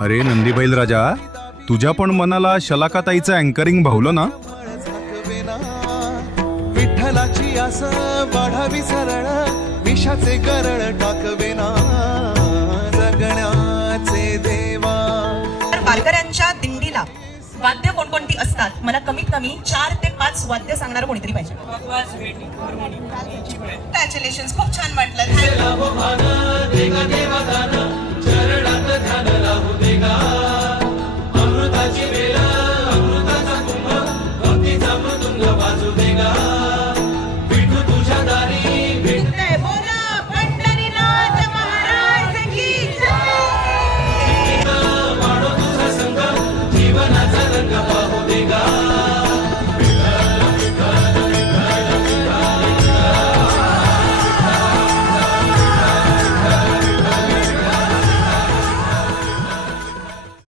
अरे नंदीबैल राजा, तुझ्या पण मनाला शलाकाताईचं अँकरिंग भावलं ना? विठ्ठलाची आस वाढावी सरळ, विषाचे गरळ टाकवेना जगण्याचे देवा. तर वारकऱ्यांच्या दिंडीला वाद्य कोणकोणती असतात? मला कमीत कमी 4 ते 5 वाद्य सांगणार कोणीतरी पाहिजे. कॉंग्रॅच्युलेशन्स, खूप छान वाटलं.